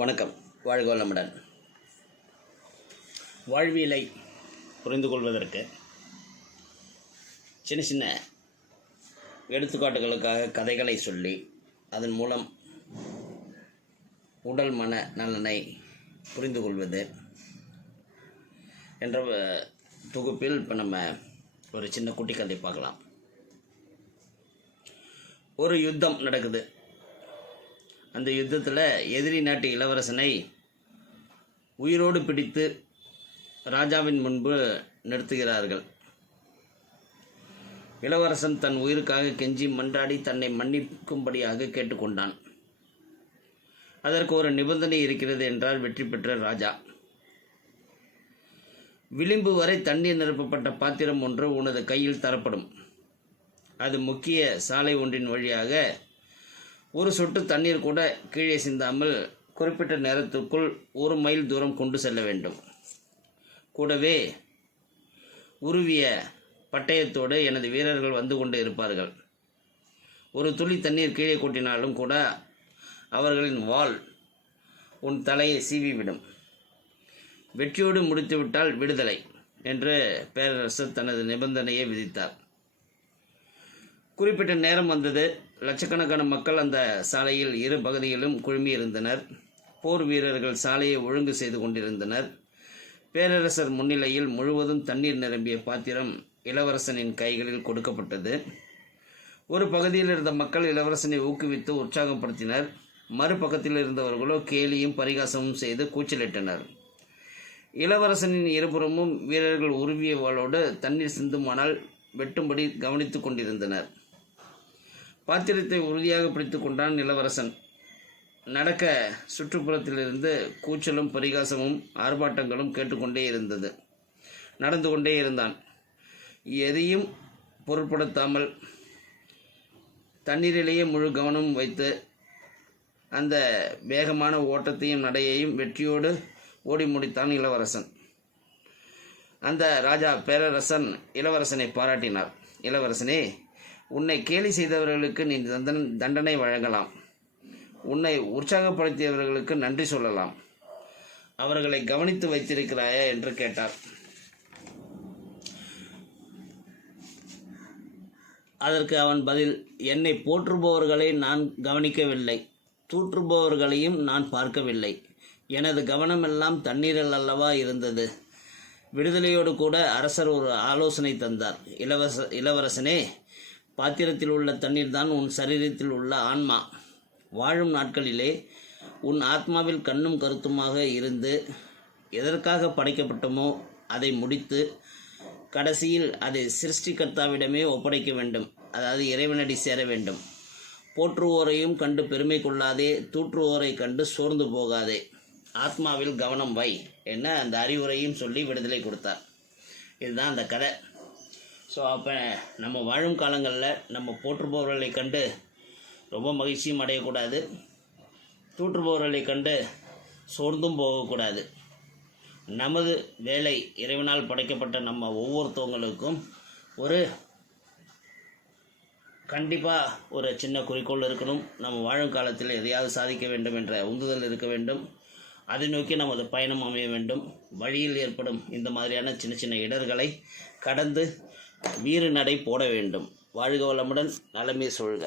வணக்கம். வாழ்க வளமுடன். வாழ்வியலை புரிந்து கொள்வதற்கு சின்ன சின்ன எடுத்துக்காட்டுகளுக்காக கதைகளை சொல்லி அதன் மூலம் உடல் மன நலனை புரிந்து கொள்வது என்ற தொகுப்பில் இப்போ நம்ம ஒரு சின்ன குட்டி கதை பார்க்கலாம். ஒரு யுத்தம் நடக்குது. அந்த யுத்தத்தில் எதிரி நாட்டு இளவரசனை உயிரோடு பிடித்து ராஜாவின் முன்பு நிறுத்துகிறார்கள். இளவரசன் தன் உயிருக்காக கெஞ்சி மன்றாடி தன்னை மன்னிக்கும்படியாக கேட்டுக்கொண்டான். அதற்கு ஒரு நிபந்தனை இருக்கிறது என்றால் வெற்றி பெற்ற ராஜா, விளிம்பு வரை தண்ணீர் நிரப்பப்பட்ட பாத்திரம் ஒன்று உனது கையில் தரப்படும். அது முக்கிய சாலை ஒன்றின் வழியாக ஒரு சொட்டு தண்ணீர் கூட கீழே சிந்தாமல் குறிப்பிட்ட நேரத்துக்குள் 1 மைல் தூரம் கொண்டு செல்ல வேண்டும். கூடவே உருவிய பட்டயத்தோடு எனது வீரர்கள் வந்து கொண்டு இருப்பார்கள். ஒரு துளி தண்ணீர் கீழே கொட்டினாலும் கூட அவர்களின் வாள் உன் தலையை சீவிவிடும். வெற்றியோடு முடித்துவிட்டால் விடுதலை என்று பேரரசர் தனது நிபந்தனையை விதித்தார். குறிப்பிட்ட நேரம் வந்தது. லட்சக்கணக்கான மக்கள் அந்த சாலையில் இரு பகுதியிலும் குழுமியிருந்தனர். போர் வீரர்கள் சாலையை ஒழுங்கு செய்து கொண்டிருந்தனர். பேரரசர் முன்னிலையில் முழுவதும் தண்ணீர் நிரம்பிய பாத்திரம் இளவரசனின் கைகளில் கொடுக்கப்பட்டது. ஒரு பகுதியில் இருந்த மக்கள் இளவரசனை ஊக்குவித்து உற்சாகப்படுத்தினர். மறுபக்கத்தில் இருந்தவர்களோ கேலியும் பரிகாசமும் செய்து கூச்சலிட்டனர். இளவரசனின் இருபுறமும் வீரர்கள் உருவிய வாளோடு தண்ணீர் சிந்துமானால் வெட்டும்படி கவனித்து கொண்டிருந்தனர். பாத்திரத்தை உறுதியாக பிடித்து கொண்டான் இளவரசன். நடக்க சுற்றுப்புறத்திலிருந்து கூச்சலும் பரிகாசமும் ஆர்ப்பாட்டங்களும் நடந்து கொண்டே இருந்தான். எதையும் பொருட்படுத்தாமல் தண்ணீரிலேயே முழு கவனம் வைத்து அந்த வேகமான ஓட்டத்தையும் நடையையும் வெற்றியோடு ஓடி முடித்தான் இளவரசன். அந்த ராஜா பேரரசன் இளவரசனை பாராட்டினார். இளவரசனே, உன்னை கேலி செய்தவர்களுக்கு நீ தண்டனை வழங்கலாம். உன்னை உற்சாகப்படுத்தியவர்களுக்கு நன்றி சொல்லலாம். அவர்களை கவனித்து வைத்திருக்கிறாயா என்று கேட்டார். அதற்கு அவன் பதில், என்னை போற்றுபவர்களை நான் கவனிக்கவில்லை, தூற்றுபவர்களையும் நான் பார்க்கவில்லை. எனது கவனமெல்லாம் தண்ணீரில் அல்லவா இருந்தது. விடுதலையோடு கூட அரசர் ஒரு ஆலோசனை தந்தார். இளவரசனே, பாத்திரத்தில் உள்ள தண்ணீர் தான் உன் சரீரத்தில் உள்ள ஆன்மா. வாழும் நாட்களிலே உன் ஆத்மாவில் கண்ணும் கருத்துமாக இருந்து எதற்காக படைக்கப்பட்டமோ அதை முடித்து கடைசியில் அதை சிருஷ்டிகர்த்தாவிடமே ஒப்படைக்க வேண்டும். அதாவது இறைவனடி சேர வேண்டும். போற்றுவோரையும் கண்டு பெருமை கொள்ளாதே, தூற்றுவோரை கண்டு சோர்ந்து போகாதே. ஆத்மாவில் கவனம் வை என்ன அந்த அறிவுரையும் சொல்லி விடுதலை கொடுத்தார். இதுதான் அந்த கதை. ஸோ அப்போ நம்ம வாழும் காலங்களில் நம்ம போற்றுபவர்களை கண்டு ரொம்ப மகிழ்ச்சியும் அடையக்கூடாது, தூற்றுபவர்களை கண்டு சோர்ந்தும் போகக்கூடாது. நமது வேலை இறைவனால் படைக்கப்பட்ட நம்ம ஒவ்வொருத்தவங்களுக்கும் கண்டிப்பாக ஒரு சின்ன குறிக்கோள் இருக்கணும். நம்ம வாழும் காலத்தில் எதையாவது சாதிக்க வேண்டும் என்ற உந்துதல் இருக்க வேண்டும். அதை நோக்கி நமது பயணம் அமைய வேண்டும். வழியில் ஏற்படும் இந்த மாதிரியான சின்ன சின்ன இடர்களை கடந்து வீறு நடை போட வேண்டும். வாழ்க வளமுடன், நலமே சூழ்க.